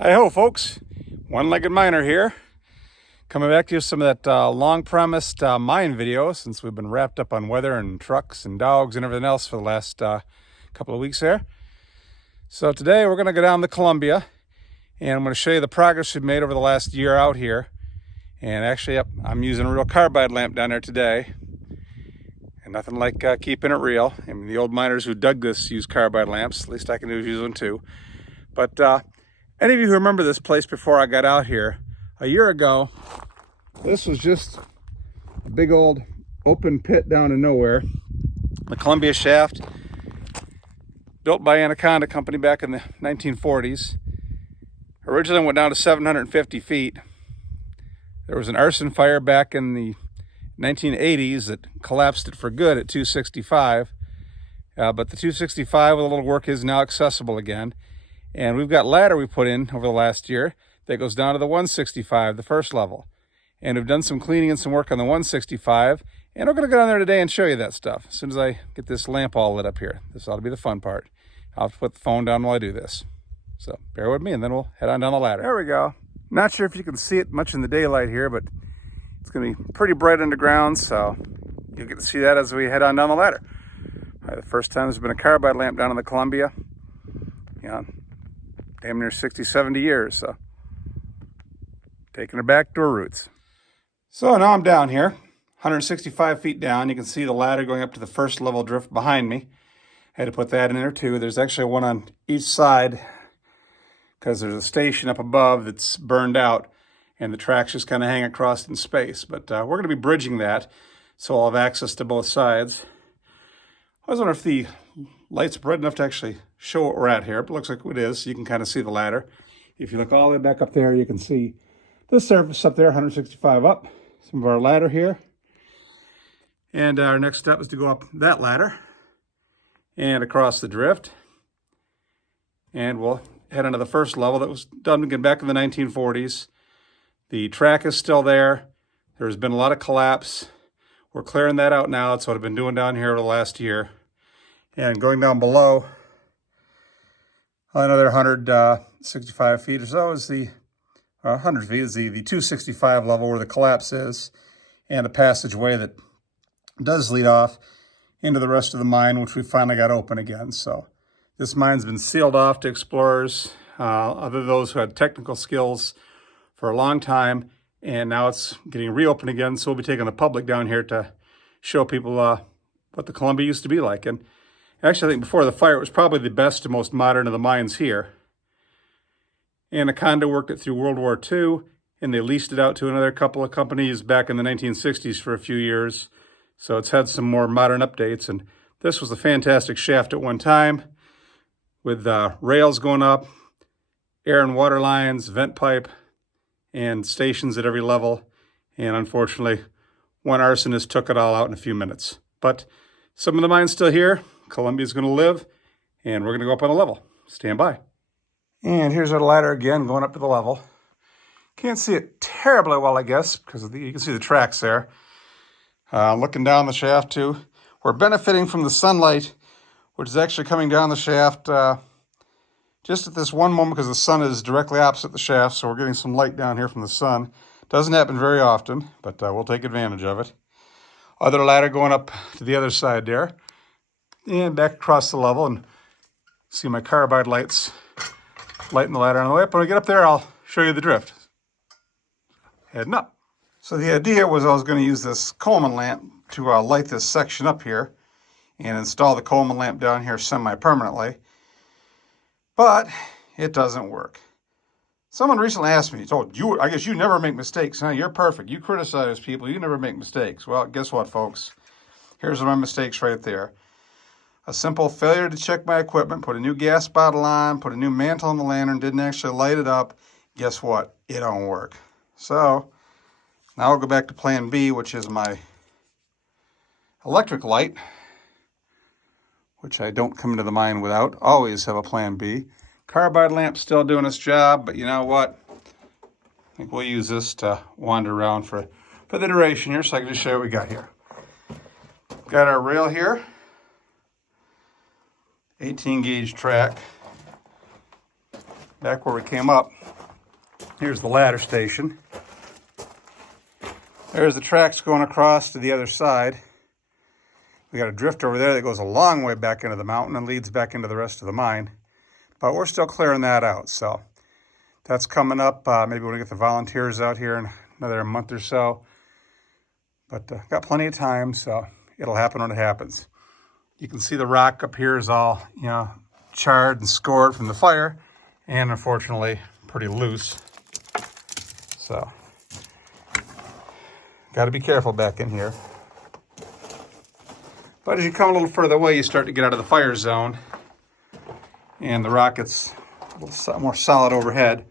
Hi-ho, folks. One-legged miner here. Coming back to you some of that long-promised mine video since we've been wrapped up on weather and trucks and dogs and everything else for the last couple of weeks there. So today we're going to go down the Columbia and I'm going to show you the progress we've made over the last year out here. And actually, I'm using a real carbide lamp down there today. And nothing like keeping it real. I mean, the old miners who dug this use carbide lamps. At least I can do is use one too. But any of you who remember this place before I got out here, a year ago, this was just a big old open pit down in nowhere. The Columbia shaft, built by Anaconda Company back in the 1940s. Originally went down to 750 feet. There was an arson fire back in the 1980s that collapsed it for good at 265. But the 265 with a little work is now accessible again. And we've got ladder we put in over the last year that goes down to the 165, the first level. And we've done some cleaning and some work on the 165. And we're going to go down there today and show you that stuff as soon as I get this lamp all lit up here. This ought to be the fun part. I'll have to put the phone down while I do this. So bear with me and then we'll head on down the ladder. There we go. Not sure if you can see it much in the daylight here, but it's going to be pretty bright underground, so you'll get to see that as we head on down the ladder. The first time there's been a carbide lamp down in the Columbia. Damn near 60, 70 years, so taking her back to her roots. So now I'm down here, 165 feet down. You can see the ladder going up to the first level drift behind me. I had to put that in there too. There's actually one on each side because there's a station up above that's burned out and the tracks just kind of hang across in space. But we're going to be bridging that, so I'll have access to both sides. I was wondering if the light's bright enough to actually show what we're at here. It looks like it is. You can kind of see the ladder. If you look all the way back up there, you can see the surface up there, 165 up. Some of our ladder here. And our next step is to go up that ladder and across the drift. And we'll head into the first level that was done again back in the 1940s. The track is still there. There's been a lot of collapse. We're clearing that out now. That's what I've been doing down here over the last year. And going down below, another 165 feet or so is the 100 feet is the 265 level where the collapse is, and a passageway that does lead off into the rest of the mine, which we finally got open again. So this mine's been sealed off to explorers, other those who had technical skills for a long time, and now it's getting reopened again. So we'll be taking the public down here to show people what the Columbia used to be like. And actually, I think before the fire, it was probably the best and most modern of the mines here. Anaconda worked it through World War II, and they leased it out to another couple of companies back in the 1960s for a few years. So it's had some more modern updates, and this was a fantastic shaft at one time with rails going up, air and water lines, vent pipe, and stations at every level. And unfortunately, one arsonist took it all out in a few minutes. But some of the mine's still here. Columbia's going to live, and we're going to go up on a level. Stand by. And here's our ladder again, going up to the level. Can't see it terribly well, I guess, because you can see the tracks there. Looking down the shaft, too. We're benefiting from the sunlight, which is actually coming down the shaft just at this one moment because the sun is directly opposite the shaft, so we're getting some light down here from the sun. Doesn't happen very often, but we'll take advantage of it. Other ladder going up to the other side there. And back across the level, and see my carbide lights lighting the ladder on the way up. When I get up there, I'll show you the drift. Heading up. So the idea was I was going to use this Coleman lamp to light this section up here and install the Coleman lamp down here semi-permanently. But it doesn't work. Someone recently asked me, I guess you never make mistakes, huh? You're perfect. You criticize people. You never make mistakes. Well, guess what, folks? Here's my mistakes right there. A simple failure to check my equipment, put a new gas bottle on, put a new mantle on the lantern, didn't actually light it up. Guess what? It don't work. So now I'll go back to plan B, which is my electric light, which I don't come into the mine without. Always have a plan B. Carbide lamp's still doing its job, but you know what? I think we'll use this to wander around for the duration here, so I can just show you what we got here. Got our rail here. 18 gauge track. back where we came up, here's the ladder station. There's the tracks going across to the other side. We got a drift over there that goes a long way back into the mountain and leads back into the rest of the mine. But we're still clearing that out, so that's coming up. Maybe when we get the volunteers out here in another month or so. But got plenty of time, so it'll happen when it happens. You can see the rock up here is all, charred and scored from the fire, and unfortunately pretty loose. So got to be careful back in here. But as you come a little further away, you start to get out of the fire zone, and the rock gets a little more solid overhead.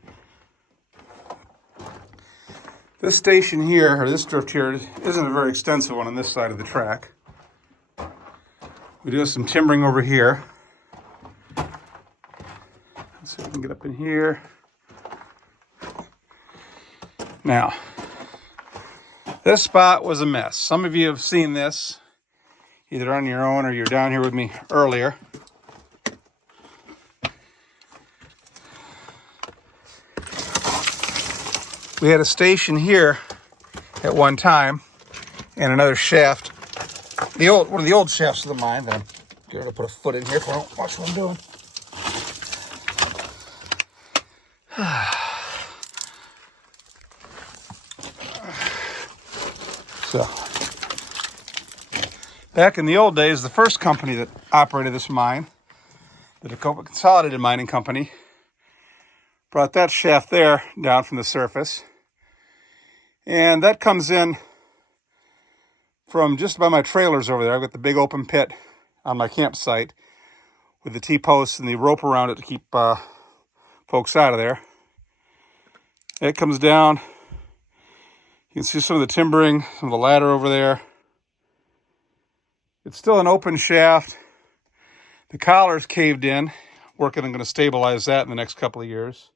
This station here, or this drift here, isn't a very extensive one on this side of the track. We do have some timbering over here. Let's see if we can get up in here. Now, this spot was a mess. Some of you have seen this, either on your own or you're down here with me earlier. We had a station here at one time and another shaft. One of the old shafts of the mine. Then I'm going to put a foot in here so I don't watch what I'm doing. So, back in the old days, the first company that operated this mine, the Tecopa Consolidated Mining Company, brought that shaft there down from the surface. And that comes in from just by my trailers over there. I've got the big open pit on my campsite with the T-posts and the rope around it to keep folks out of there. It comes down. You can see some of the timbering, some of the ladder over there. It's still an open shaft. The collar's caved in. Working on going to stabilize that in the next couple of years.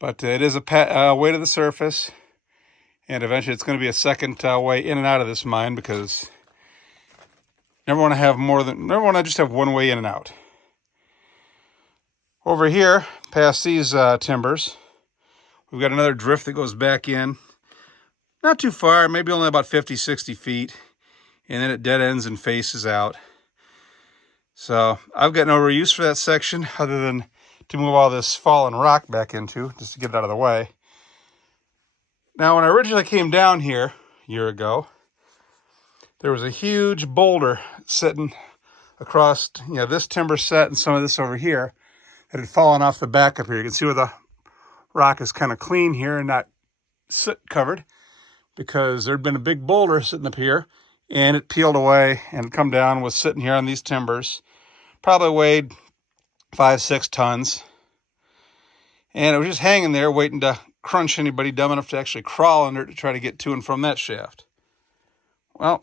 But it is a way to the surface, and eventually it's going to be a second way in and out of this mine, because never want to just have one way in and out. Over here, past these timbers, we've got another drift that goes back in, not too far, maybe only about 50, 60 feet, and then it dead ends and faces out. So I've got no real use for that section other than to move all this fallen rock back into, just to get it out of the way. Now, when I originally came down here a year ago, there was a huge boulder sitting across, this timber set and some of this over here that had fallen off the back up here. You can see where the rock is kind of clean here and not soot covered, because there'd been a big boulder sitting up here, and it peeled away and come down, was sitting here on these timbers, probably weighed 5-6 tons, and it was just hanging there waiting to crunch anybody dumb enough to actually crawl under it to try to get to and from that shaft. Well,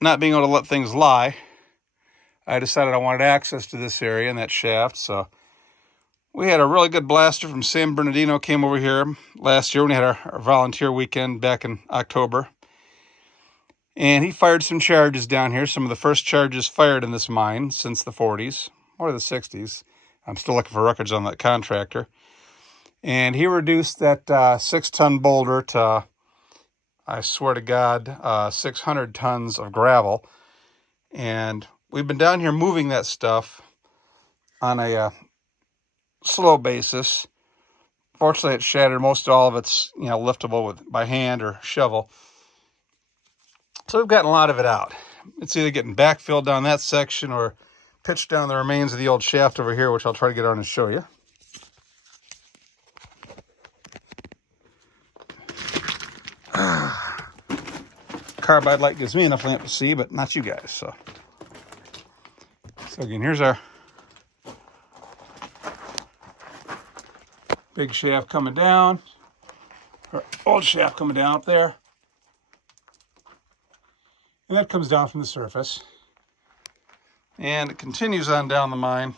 not being able to let things lie, I decided I wanted access to this area and that shaft. So we had a really good blaster from San Bernardino came over here last year when we had our volunteer weekend back in October. And he fired some charges down here, some of the first charges fired in this mine since the 40s, or the 60s. I'm still looking for records on that contractor. And he reduced that 6-ton boulder to, I swear to God, 600 tons of gravel. And we've been down here moving that stuff on a slow basis. Fortunately, it shattered most all of it's, liftable by hand or shovel. So we've gotten a lot of it out. It's either getting backfilled down that section or pitched down the remains of the old shaft over here, which I'll try to get on and show you. Carbide light gives me enough lamp to see, but not you guys. So again, here's our big shaft coming down, or old shaft coming down up there. And that comes down from the surface. And it continues on down the mine.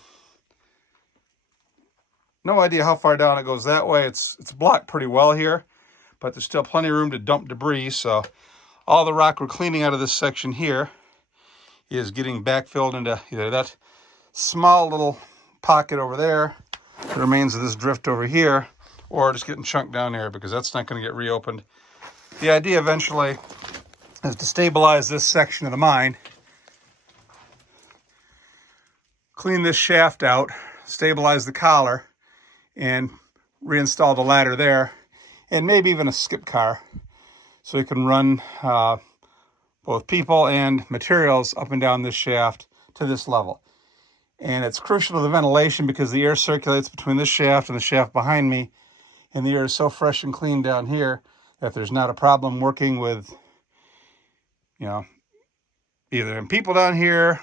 No idea how far down it goes that way. It's blocked pretty well here, but there's still plenty of room to dump debris. So all the rock we're cleaning out of this section here is getting backfilled into either that small little pocket over there, the remains of this drift over here, or just getting chunked down there because that's not going to get reopened. The idea eventually is to stabilize this section of the mine, clean this shaft out, stabilize the collar, and reinstall the ladder there, and maybe even a skip car, so you can run both people and materials up and down this shaft to this level. And it's crucial to the ventilation because the air circulates between this shaft and the shaft behind me, and the air is so fresh and clean down here that there's not a problem working with, either people down here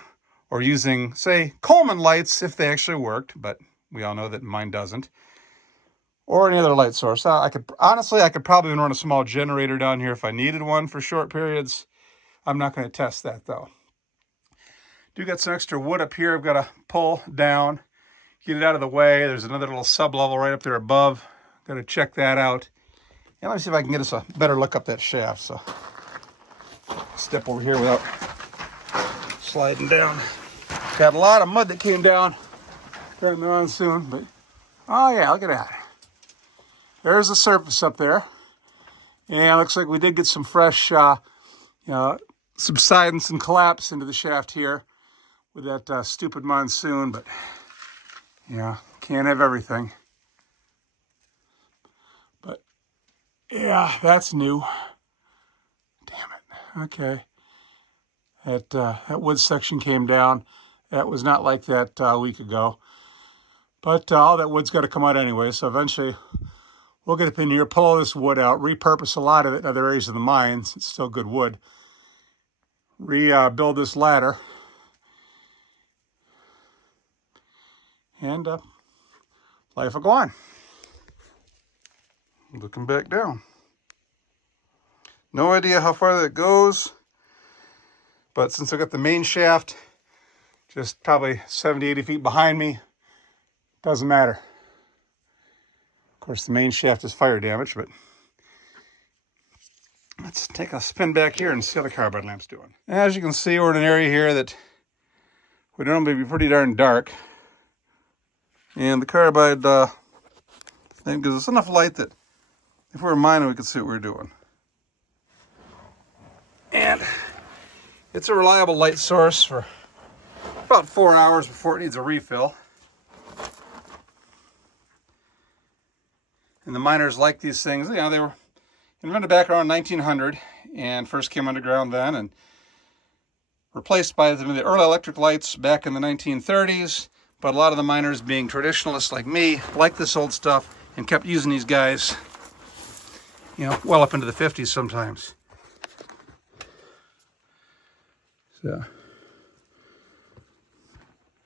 or using, say, Coleman lights if they actually worked, but we all know that mine doesn't, or any other light source. I could probably run a small generator down here if I needed one for short periods. I'm not going to test that though. Do got some extra wood up here I've got to pull down, get it out of the way. There's another little sub-level right up there above. Got to check that out. And let me see if I can get us a better look up that shaft. So step over here without sliding down. Got a lot of mud that came down during the monsoon, but oh yeah, look at that. There's the surface up there. And it looks like we did get some fresh subsidence and collapse into the shaft here with that stupid monsoon, but can't have everything. But yeah, that's new. Damn it. Okay. That wood section came down. That was not like that a week ago. But all that wood's got to come out anyway, so eventually we'll get up in here, pull all this wood out, repurpose a lot of it in other areas of the mines. It's still good wood. Rebuild this ladder. And life will go on. Looking back down. No idea how far that goes. But since I got the main shaft just probably 70, 80 feet behind me, doesn't matter. Of course, the main shaft is fire damaged, but let's take a spin back here and see how the carbide lamp's doing. As you can see, we're in an area here that would normally be pretty darn dark. And the carbide thing gives us enough light that if we were mining, we could see what we were doing. And it's a reliable light source for about 4 hours before it needs a refill. And the miners like these things. They were invented back around 1900 and first came underground then and replaced by the early electric lights back in the 1930s. But a lot of the miners, being traditionalists like me, liked this old stuff and kept using these guys, well up into the 50s sometimes. So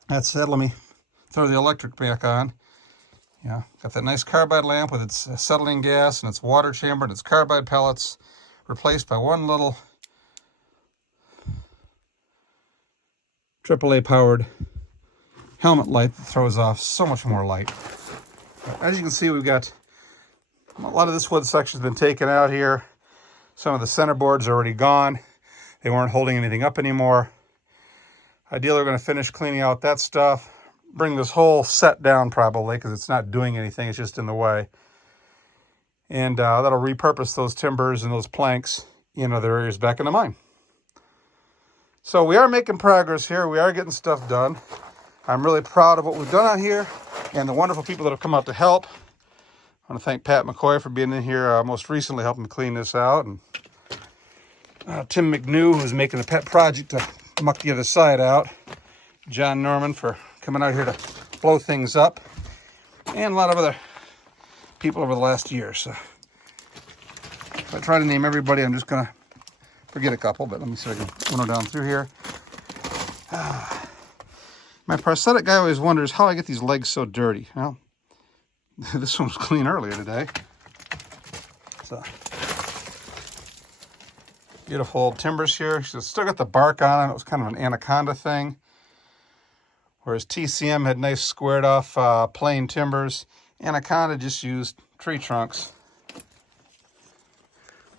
that said, let me throw the electric back on. Got that nice carbide lamp with its acetylene gas and its water chamber and its carbide pellets, replaced by one little AAA powered helmet light that throws off so much more light. As you can see, we've got a lot of this wood section has been taken out here. Some of the center boards are already gone. They weren't holding anything up anymore. Ideally, we're going to finish cleaning out that stuff, bring this whole set down probably because it's not doing anything, it's just in the way. And that'll repurpose those timbers and those planks in other areas back in the mine. So we are making progress here. We are getting stuff done. I'm really proud of what we've done out here and the wonderful people that have come out to help. I want to thank Pat McCoy for being in here most recently helping me clean this out. And Tim McNew, who's making a pet project to muck the other side out. John Norman for coming out here to blow things up. And a lot of other people over the last year. So if I try to name everybody, I'm just going to forget a couple. But let me see if I can winnow down through here. My prosthetic guy always wonders how I get these legs so dirty. Well, this one was clean earlier today. So, beautiful old timbers here. She's still got the bark on them. It was kind of an anaconda thing. Whereas TCM had nice squared off plain timbers. Anaconda just used tree trunks.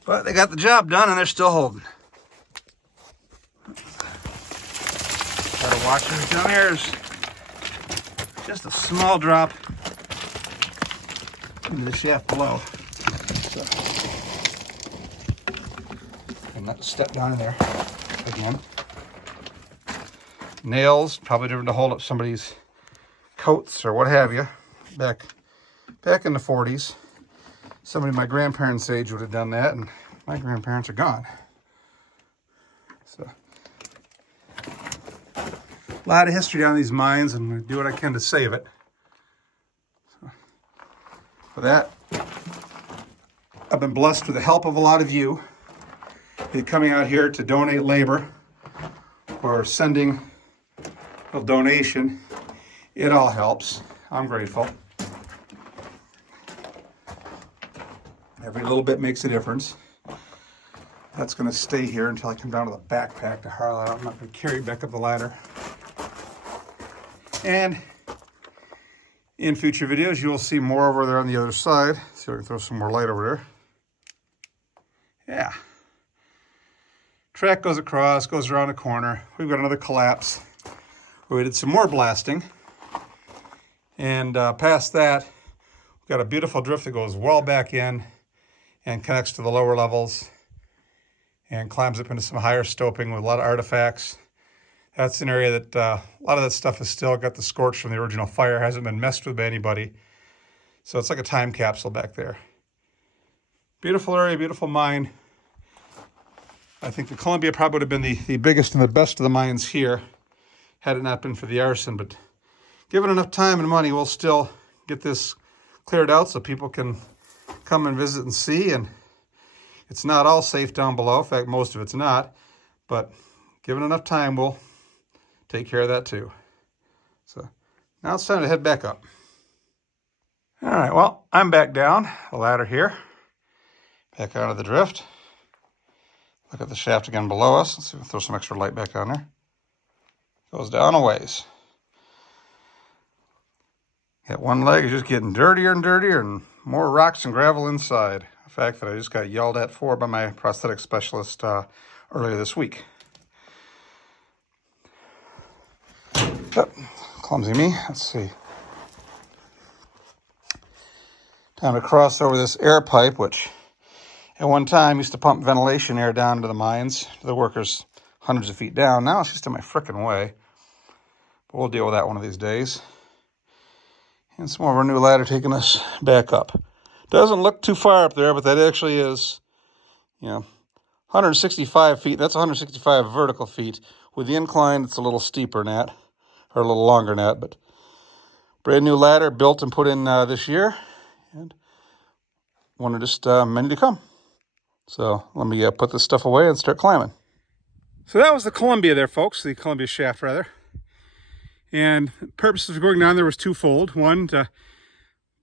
But they got the job done and they're still holding. watch this down here. There's just a small drop into the shaft below. So, I'm not step down in there again. Nails, probably different to hold up somebody's coats or what have you. Back in the 40s, somebody my grandparents' age would have done that, and my grandparents are gone. So, a lot of history down these mines, and I'm going to do what I can to save it. So, for that, I've been blessed with the help of a lot of you coming out here to donate labor or sending a donation. It all helps. I'm grateful. Every little bit makes a difference. That's going to stay here until I come down to the backpack to haul out. I'm not going to carry it back up the ladder. And in future videos, you will see more over there on the other side. See if I can throw some more light over there. Yeah. Track goes across, goes around a corner. We've got another collapse where we did some more blasting. And past that, we've got a beautiful drift that goes well back in and connects to the lower levels and climbs up into some higher stoping with a lot of artifacts. That's an area that a lot of that stuff has still got the scorch from the original fire, hasn't been messed with by anybody. So it's like a time capsule back there. Beautiful area, beautiful mine. I think the Columbia probably would have been the biggest and the best of the mines here had it not been for the arson. But given enough time and money, we'll still get this cleared out so people can come and visit and see. And it's not all safe down below. In fact, most of it's not. But given enough time, we'll take care of that too. So now it's time to head back up. All right, well, I'm back down the ladder here. Back out of the drift. Look at the shaft again below us. Let's see if we can throw some extra light back on there. Goes down a ways. That one leg is just getting dirtier and dirtier and more rocks and gravel inside. A fact that I just got yelled at for by my prosthetic specialist earlier this week. Oh, clumsy me. Let's see. Time to cross over this air pipe, which at one time used to pump ventilation air down to the mines, to the workers hundreds of feet down. Now it's just in my frickin' way. But we'll deal with that one of these days. And some more of our new ladder taking us back up. Doesn't look too far up there, but that actually is, 165 feet. That's 165 vertical feet. With the incline, it's a little steeper than that, or a little longer than that. But brand new ladder built and put in this year. And one of just many to come. So let me put this stuff away and start climbing. So that was the Columbia there, folks, the Columbia shaft, rather. And the purpose of going down there was twofold. One, to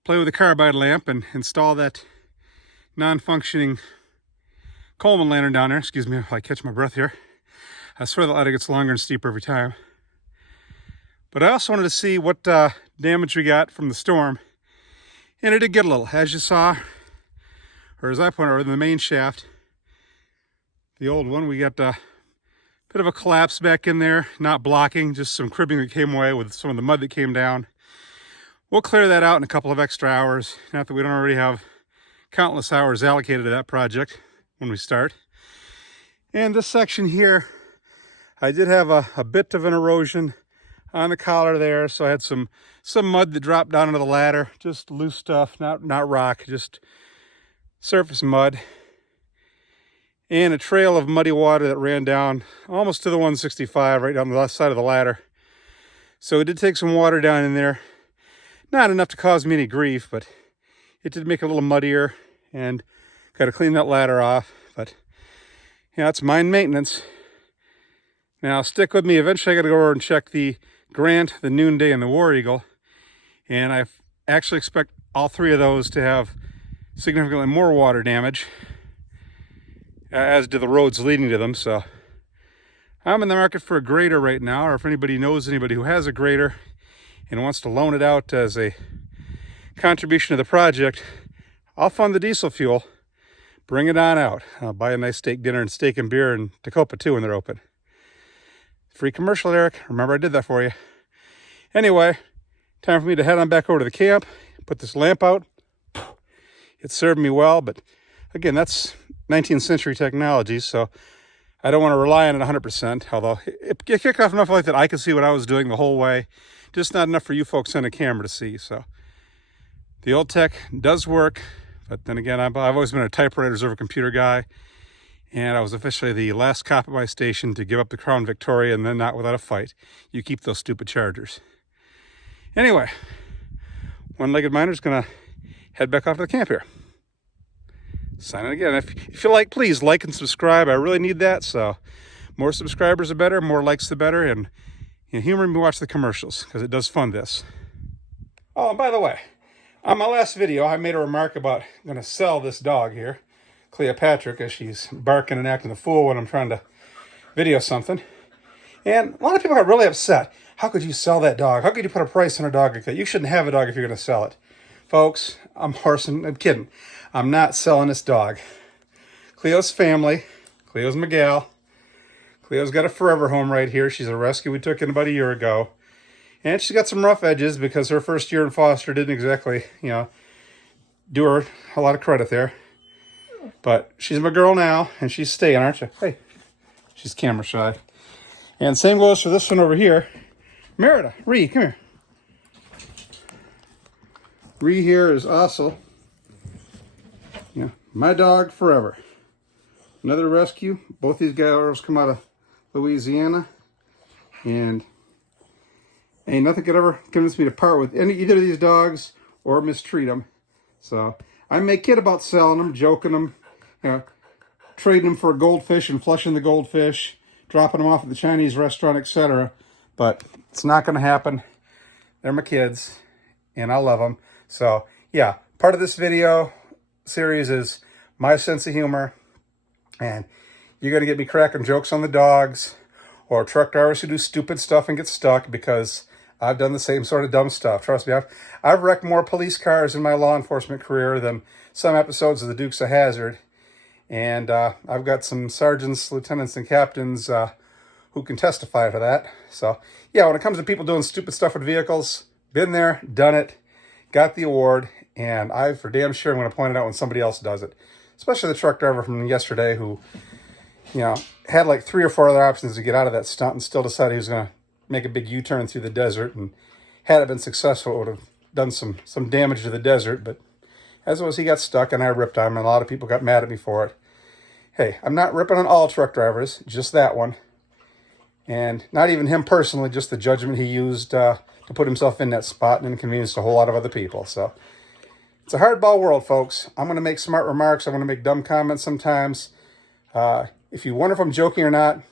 play with the carbide lamp and install that non-functioning Coleman lantern down there. Excuse me if I catch my breath here. I swear the ladder gets longer and steeper every time. But I also wanted to see what damage we got from the storm. And it did get a little, as you saw, or as I pointed out, in the main shaft, the old one, we got a bit of a collapse back in there, not blocking, just some cribbing that came away with some of the mud that came down. We'll clear that out in a couple of extra hours, not that we don't already have countless hours allocated to that project when we start. And this section here, I did have a bit of an erosion on the collar there, so I had some mud that dropped down into the ladder, just loose stuff, not rock, just surface mud, and a trail of muddy water that ran down almost to the 165 right down the left side of the ladder. So it did take some water down in there, not enough to cause me any grief, but it did make it a little muddier, and got to clean that ladder off. But it's mine maintenance. Now stick with me. Eventually I got to go over and check the Grant, the Noonday, and the War Eagle, and I actually expect all three of those to have significantly more water damage, as do the roads leading to them. So I'm in the market for a grader right now, or if anybody knows anybody who has a grader and wants to loan it out as a contribution to the project, I'll fund the diesel fuel. Bring it on out. I'll buy a nice steak dinner and steak and beer in Tecopa too when they're open. Free commercial, Eric. Remember I did that for you. Anyway, time for me to head on back over to the camp, put this lamp out. It served me well, but again, that's 19th century technology, so I don't want to rely on it 100%, although it kicked off enough like that I could see what I was doing the whole way. Just not enough for you folks on the camera to see, so. The old tech does work, but then again, I've always been a typewriters over computer guy, and I was officially the last cop at my station to give up the Crown Victoria, and then not without a fight. You keep those stupid chargers. Anyway, one-legged miner's gonna head back off to the camp here. Sign in again. If you like, please like and subscribe. I really need that, so more subscribers are better, more likes the better, and humor me watch the commercials, because it does fund this. Oh, and by the way, on my last video, I made a remark about going to sell this dog here, Cleopatra, as she's barking and acting a fool when I'm trying to video something. And a lot of people got really upset. How could you sell that dog? How could you put a price on a dog like that? You shouldn't have a dog if you're going to sell it. Folks, I'm kidding. I'm not selling this dog. Cleo's family. Cleo's my gal. Cleo's got a forever home right here. She's a rescue we took in about a year ago. And she's got some rough edges because her first year in foster didn't exactly, do her a lot of credit there. But she's my girl now, and she's staying, aren't you? Hey, she's camera shy. And same goes for this one over here. Merida, Ree, come here. Ree here is also, my dog forever. Another rescue. Both these girls come out of Louisiana, and ain't nothing could ever convince me to part with either of these dogs or mistreat them. So I make kid about selling them, joking them, trading them for a goldfish and flushing the goldfish, dropping them off at the Chinese restaurant, etc. But it's not going to happen. They're my kids, and I love them. So yeah, part of this video series is my sense of humor, and you're going to get me cracking jokes on the dogs or truck drivers who do stupid stuff and get stuck, because I've done the same sort of dumb stuff. Trust me, I've wrecked more police cars in my law enforcement career than some episodes of the Dukes of Hazzard. And I've got some sergeants, lieutenants, and captains who can testify to that. So yeah, when it comes to people doing stupid stuff with vehicles, been there, done it, got the award, and I for damn sure am going to point it out when somebody else does it. Especially the truck driver from yesterday who, had like 3 or 4 other options to get out of that stunt and still decided he was going to make a big U-turn through the desert, and had it been successful, it would have done some damage to the desert. But as it was, he got stuck, and I ripped on him, and a lot of people got mad at me for it. Hey, I'm not ripping on all truck drivers, just that one. And not even him personally, just the judgment he used to put himself in that spot and inconvenienced a whole lot of other people. So it's a hardball world, folks. I'm going to make smart remarks. I'm going to make dumb comments sometimes. If you wonder if I'm joking or not,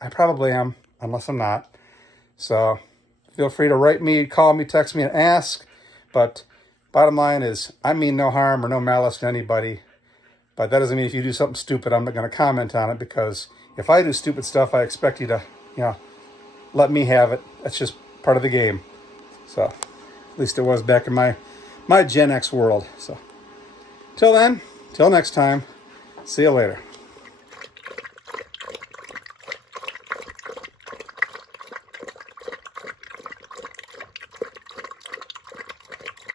I probably am, unless I'm not. So feel free to write me, call me, text me, and ask. But bottom line is, I mean no harm or no malice to anybody. But that doesn't mean if you do something stupid, I'm not going to comment on it, because if I do stupid stuff, I expect you to, let me have it. That's just part of the game. So at least it was back in my Gen X world. So till then, till next time, see you later.